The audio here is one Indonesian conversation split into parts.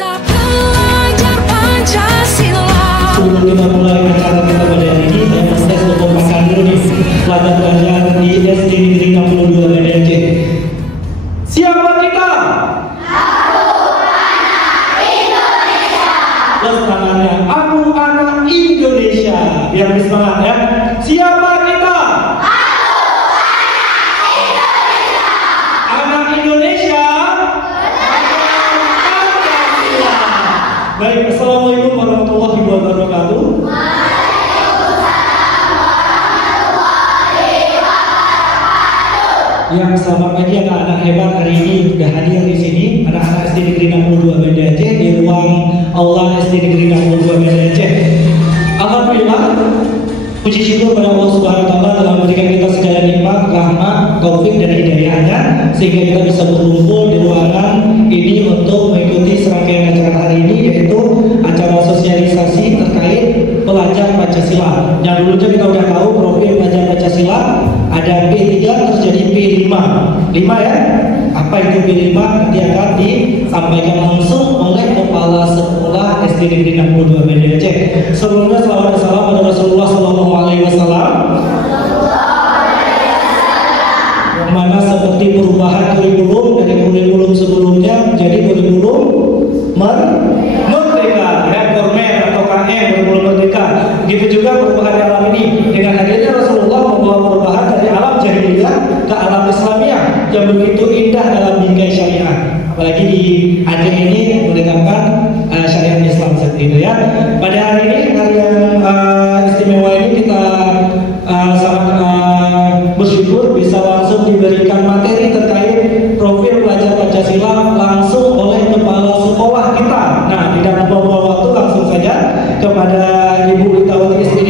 Kita belajar Pancasila. Sebelum kita mulai acara kita pada hari ini, saya mau tes untuk makan dulu nih pelajar-pelajar di SD Negeri 62 Medan C. Siapa kita? Aku anak Indonesia. Terus tangannya, aku anak Indonesia. Biar lebih semangat ya. Siapa kita? Aku anak Indonesia. Anak Indonesia. Pancasila. Baik, assalamualaikum warahmatullahi wabarakatuh. Yang selamat pagi anak-anak hebat hari ini sudah hadir di sini, anak-anak SD Negeri 62 Medan C di ruang aula SD Negeri 62 Medan C. Alhamdulillah, puji syukur pada Allah Subhanahu wa taala telah memberikan kita segala nikmat, rahmat, taufik dan hidayahnya sehingga kita bisa berkumpul di ruangan ini untuk mengikuti serangkaian acara hari ini, yaitu acara sosialisasi terkait pelajar Pancasila. Yang dulunya kita udah tahu profil pelajar Pancasila ada P3 terus jadi P5. 5 ya. Apa itu P5? Nanti akan disampaikan langsung oleh Kepala Sekolah SD Negeri 62 Medan C. Sebelumnya salawat dan salam pada Rasulullah Sallallahu Alaihi Wasallam. Yang mana seperti perubahan kurikulum dari kurikulum sebelumnya menjadi kurikulum merdeka, ya, Kormer atau KM, kurikulum merdeka. Begitu juga perubahan di alam ini dengan hadirnya Rasulullah membawa perubahan dari alam jahiliyah ke alam Islamiyah yang begitu indah dalam bingkai syariat. Apalagi di Aceh ini menegakkan syariat Islam seperti itu ya. Pada hari ini, hari yang istimewa ini kita sangat bersyukur bisa langsung diberikan materi terkait profil pelajar Pancasila langsung oleh kepala sekolah kita. Nah, tidak membuang waktu, langsung saja kepada Ibu Witawati SD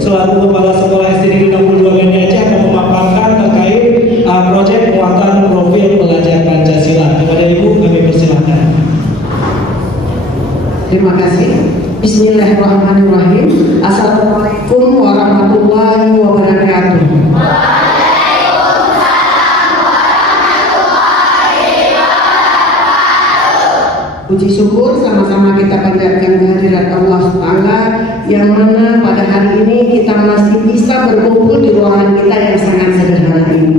selaku kepala sekolah SD Negeri 62 Medan Aceh akan memaparkan terkait proyek penguatan profil pelajar Pancasila. Kepada Ibu kami persilahkan. Terima kasih. Bismillahirrahmanirrahim. Assalamualaikum warahmatullahi wabarakatuh. Puji syukur sama-sama kita panjatkan kehadirat Allah SWT yang mana pada hari ini kita masih bisa berkumpul di ruangan kita yang sangat sederhana ini.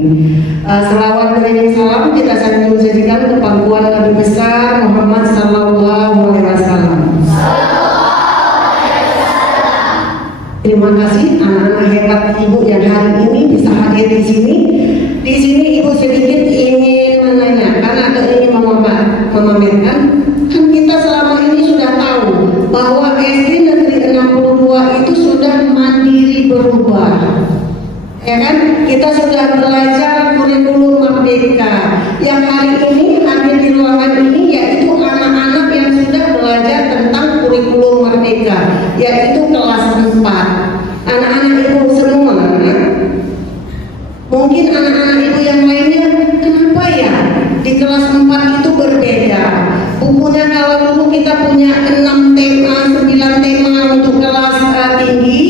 Selawat dan salam kita sanjung sajikan ke pangkuan Nabi besar Muhammad Sallallahu Alaihi Wasallam. Terima kasih anak-anak hebat ibu yang hari ini bisa hadir di sini. Di sini ibu sedikit ingin menanyakan atau ingin memamerkan. Kan kita selama ini sudah tahu bahwa SD Negeri 62 itu sudah mandiri berubah. Ya kan? Kita sudah belajar kurikulum merdeka. Yang hari ini hadir di ruangan ini yaitu anak-anak yang sudah belajar tentang kurikulum merdeka, yaitu kelas 4. Anak-anak ibu semua, mungkin anak-anak ibu yang lainnya, kenapa ya di kelas 4 itu berbeda? Bukunya kalau dulu kita punya 6 tema, 9 tema untuk kelas tinggi,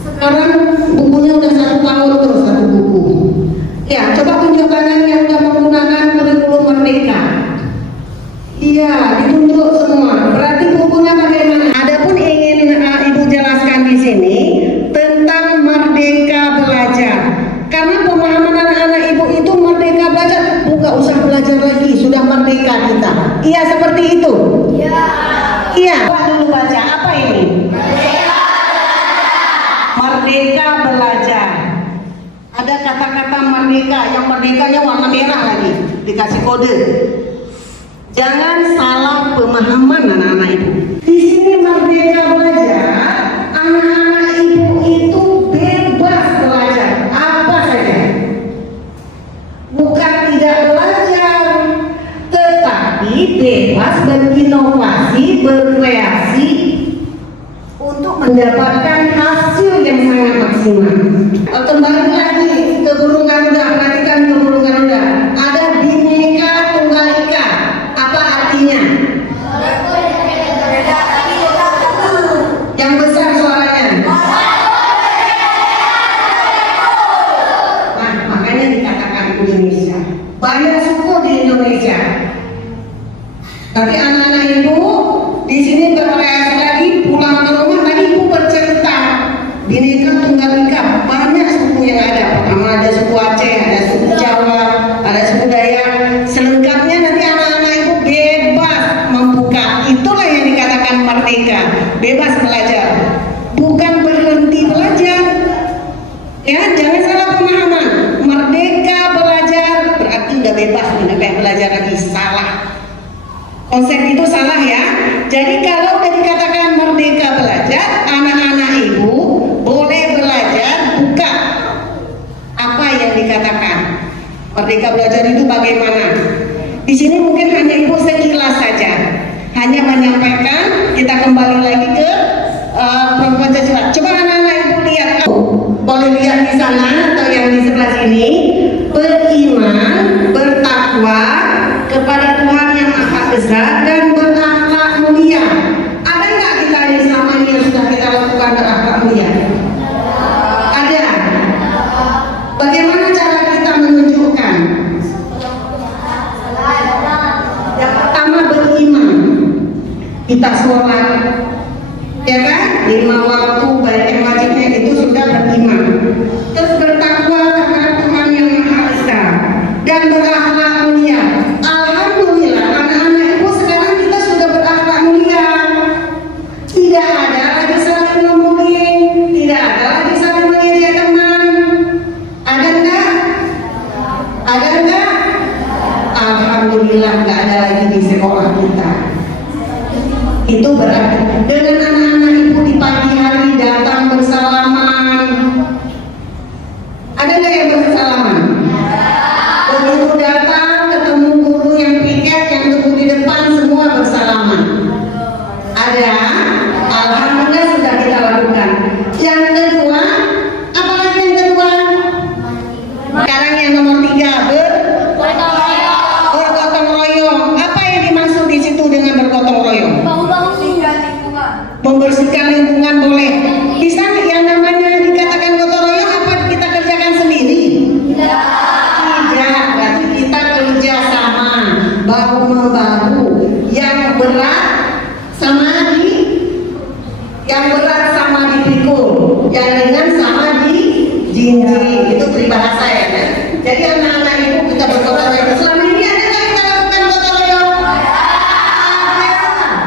sekarang bukunya udah 1 tahun terus 1 buku. Ya, coba tunjuk tangan yang sudah menggunakan kurikulum merdeka. Iya, ditunjuk semua. Berarti bukunya bagaimana? Adapun ingin ibu jelaskan di sini tentang merdeka belajar. Karena pemahaman anak-anak ibu itu merdeka belajar, bukan usah belajar lagi, sudah merdeka kita. Iya seperti itu. Iya. Iya. Coba dulu baca apa ini? Merdeka belajar. Merdeka belajar. Ada kata-kata merdeka, yang merdekanya warna merah lagi, dikasih kode. Jangan salah pemahaman anak-anak ibu. Di sini merdeka belajar, anak-anak ibu itu bebas belajar apa saja. Bukan tidak belajar, tetapi bebas berinovasi, berkreasi untuk mendapatkan hasil yang sangat maksimal. Kembali lagi ke burung Garuda, perhatikan ke burung Garuda. Ada Bhinneka Tunggal Ika. Apa artinya? Yang besar suaranya. Nah, makanya dikatakan Indonesia. Banyak suku di Indonesia. Nanti anak-anak ibu di sini berkreasi lagi, pulang ke rumah tadi ibu bercerita Bhinneka Tunggal Ika, banyak suku yang ada. Pertama ada suku Aceh, ada suku Jawa, ada suku Dayak. Selengkapnya nanti anak-anak ibu bebas membuka. Itulah yang dikatakan merdeka, bebas belajar, bukan berhenti belajar. Ya, jangan salah pemahaman. Merdeka belajar berarti udah bebas, udah belajar lagi, salah. Konsep itu salah ya. Jadi kalau udah dikatakan merdeka belajar, anak-anak ibu boleh belajar buka. Apa yang dikatakan merdeka belajar itu bagaimana? Di sini mungkin hanya ibu sekilas saja, hanya menyampaikan. Kita kembali lagi ke Prof. Pancasila. Coba anak-anak ibu lihat, boleh lihat di sana atau yang di sebelah sini. Beriman, bertakwa kepada Tuhan yang Maha Esa dan berakhlak mulia. Ada nggak kita ini selama ini yang sudah kita lakukan berakhlak mulia? Ada. Bagaimana cara kita menunjukkan? Yang pertama beriman. Kita sholat, ya kan? 5 waktu baik yang wajibnya itu sudah beriman. Terus bertakwa kepada Tuhan yang Maha Esa dan berakhlak mulia. Alhamdulillah anak-anak ibu sekarang kita sudah berakhlak mulia. Tidak ada lagi saling ngomongin, tidak ada lagi saling mengejek teman. Ada enggak? Ada enggak? Alhamdulillah enggak ada lagi di sekolah kita. Itu berarti dengan anak-anak ibu di pagi hari datang bersalaman. Ada nggak yang bersalaman? Begitu datang ketemu guru yang piket, yang tunggu di depan, semua bersalaman. Ada? Alhamdulillah sudah kita lakukan. Yang kedua, apalagi yang kedua? Sekarang yang nomor 3, bergotong royong. Apa yang dimaksud di situ dengan bergotong royong? Membersihkan lingkungan boleh. Bisa yang namanya dikatakan gotong royong apa kita kerjakan sendiri? Tidak, berarti kita kerja sama, bahu membahu. Yang berat sama dipikul, yang ringan sama dijinjing. Itu peribahasa ya kan? Jadi anak-anak ibu kita bergotong royong. Selama ini ada nggak kita lakukan gotong royong?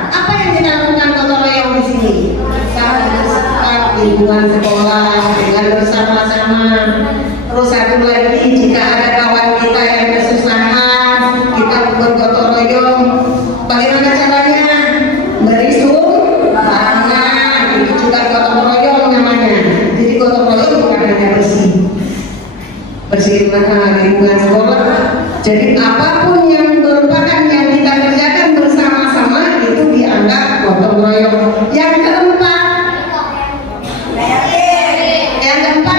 Apa yang kita lakukan gotong royong di sini? Kita membersihkan lingkungan sekolah dengan bersama-sama. Terus satu lagi, jika ada kawan kita yang kesusahan, kita bergotong royong. Bagaimana caranya? Beri sumbangan. Itu juga gotong royong namanya. Jadi gotong royong bukan hanya bersihin lingkungan sekolah. Jadi apapun yang merupakan yang kita kerjakan bersama-sama itu dianggap gotong royong. Yang keempat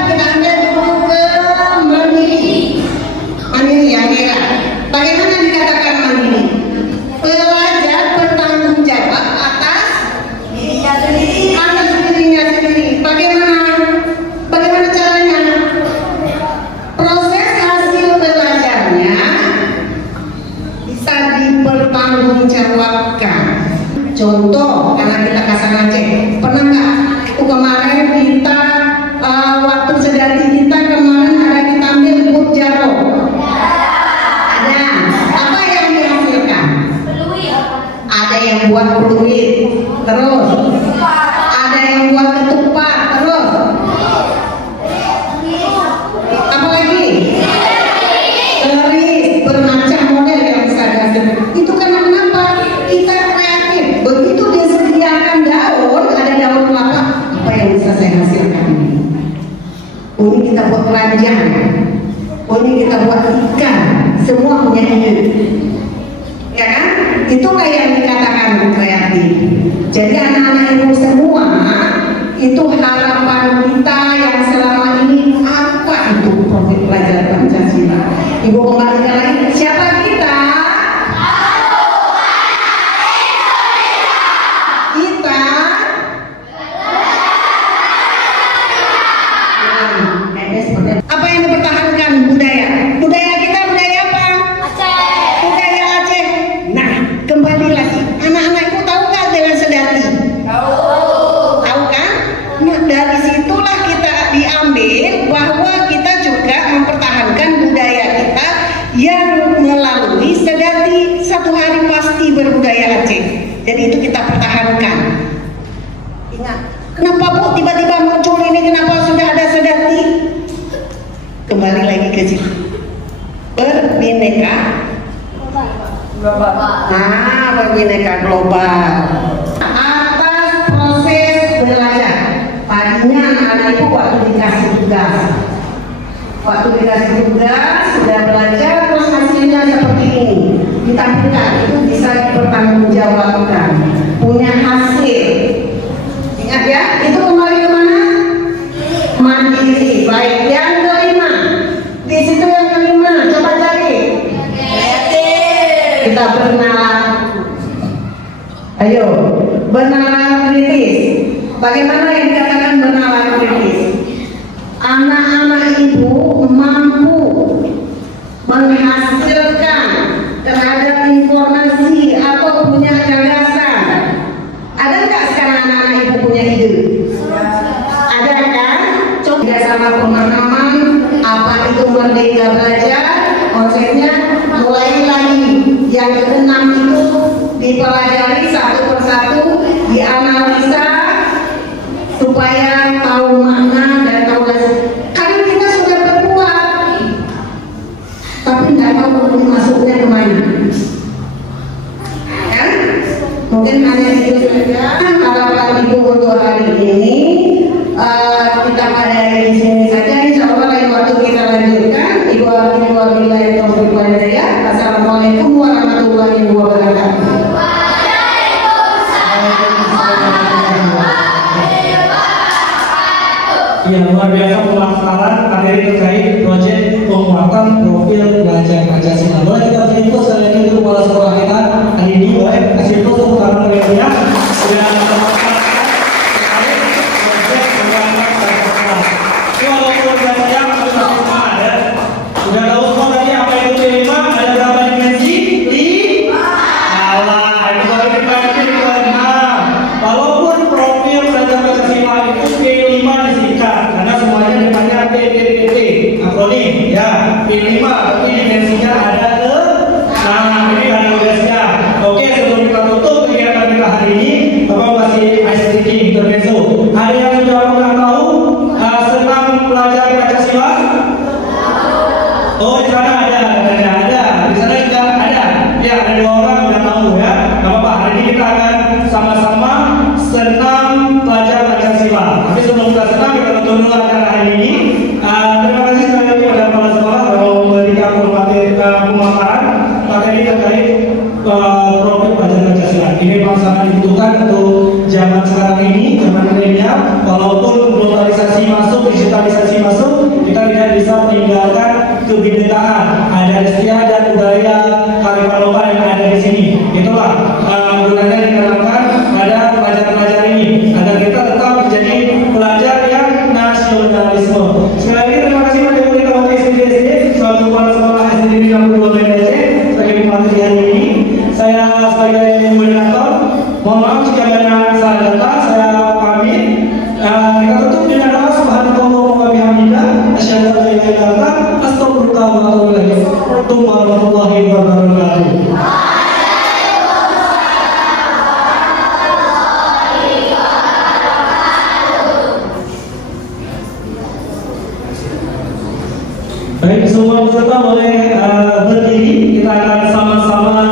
kita ambil dulu ke mandiri ya Mira. Bagaimana dikatakan mandiri? Pelajar bertanggung jawab atas dirinya sendiri. Bagaimana caranya? Proses hasil belajarnya bisa dipertanggungjawabkan. Contoh, karena kita kasar Aceh, pernah nggak? Itu kemarin kita waktu sedati kita kemarin ada kita ambil buk jaro. Ada. Apa yang dihasilkan? Ada yang buat peluit, terus ada yang buat ketupat, terus apa lagi? Keris, bermacam model yang bisa dihasilkan. Itu karena kenapa? Kita kreatif. Begitu disediakan daun, ada daun kelapa, apa yang bisa saya hasilkan ini? Ini kita buat keranjang, ini kita buat ikan, semua punya ide. Ya kan? Itu kayak yang dikatakan kreatif. Jadi anak-anak ibu semua, itu harapan kita yang selama ini apa itu profil pelajaran Pancasila. Ibu kembalikan lagi, siapa kita? Apa yang dipertahankan? Budaya kita budaya apa? Aceh. Budaya Aceh. Nah, kembalilah budaya Aceh. Jadi itu kita pertahankan. Ingat, kenapa Bu tiba-tiba muncul ini? Kenapa sudah ada sedati? Kembali lagi ke situ. Berbineka. Nah, berbineka global. Atas proses belajar. Tadinya anak ibu waktu dikasih tugas. Waktu dikasih tugas, sudah belajar, terus hasilnya seperti ini. Ditampilkan, itu bisa dipertanggungjawabkan. Punya hasil. Ingat ya, itu kembali kemana? Mandiri. Baik, yang kelima. Di situ yang kelima, coba cari. Kita bernalar. Ayo, bernalar kritis. Bagaimana yang dikatakan bernalar kritis? Anak-anak ibu mampu menghasilkan terhadap informasi atau punya gagasan. Ada nggak sekarang anak-anak ibu punya ide? Ada kan? Coba sama pemahaman apa itu merdeka belajar, konsepnya mulai lagi. Yang keenam itu dipelajari satu persatu, dianalisa supaya tahu makna dan tahu hasil. Karena kita sudah berbuat, tapi nggak tahu masuknya kemana. Kan? Mungkin hanya itu saja harapan ibu untuk hari ini. Kita pada di sini saja. Insya Allah lain waktu kita lanjutkan. Ibu wabillahi taufiq wal hidayah. Assalamualaikum warahmatullahi wabarakatuh. Ya, luar biasa pemaparan materi terkait proyek penguatan profil belajar Pancasila. Boleh kita beri info sekali lagi untuk kepala sekolah kita hari ini, boleh kasih info untuk utama materinya. Sudah termakan terkait proyek penguatan Pancasila. Ini walaupun belajarnya masih sama ada. Sudah tahu semua tadi apa itu P5? Ada berapa dimensi? 5. Salah, itu baru dimensi itu 6. Walaupun profil belajar Pancasila itu P5 disingkat. Karena semuanya depannya PPPP akronim ya. P5 tapi dimensinya ada ke ini ada tugasnya. Oke, sebelum kita tutup kegiatan kita hari ini, Bapak masih ice breaking intermezzo. Ada yang sudah pernah tahu senam pelajar Pancasila? Oh, di sana ada. Di sana juga ada. Ya, ada 2 orang yang tahu ya. Gak apa-apa, hari ini kita akan sama-sama senam pelajar Pancasila. Tapi sebelum kita senam, kita tutup dulu acara hari ini. Terima kasih sekali lagi kepada kepala sekolah telah memberikan pemaparan materi terkait profil pelajar Pancasila. Ini memang sangat dibutuhkan untuk zaman sekarang ini, zaman milenial. Walaupun globalisasi masuk, digitalisasi masuk, kita tidak bisa meninggalkan kebinekaan, adat istiadat, budaya, kearifan lokal yang ada di sini. Itulah gunanya ditanamkan pada pelajar-pelajar ini agar kita tetap menjadi pelajar yang nasionalisme. Sekali lagi terima kasih pada Ibu Ketua SDDSD selaku kepala sekolah SD 62 BNC sebagai pemateri hari ini. Saya sebagai moderator, mohon maaf jika banyak salah kata, saya pamit. Kita tutup dengan doa subhanallah wa bihamdillah asyhadu an la ilaha illa anta astaghfiruka wa atubu ilaik. Assalamualaikum warahmatullahi wabarakatuh. Baik, semua peserta boleh berdiri. Kita akan sama-sama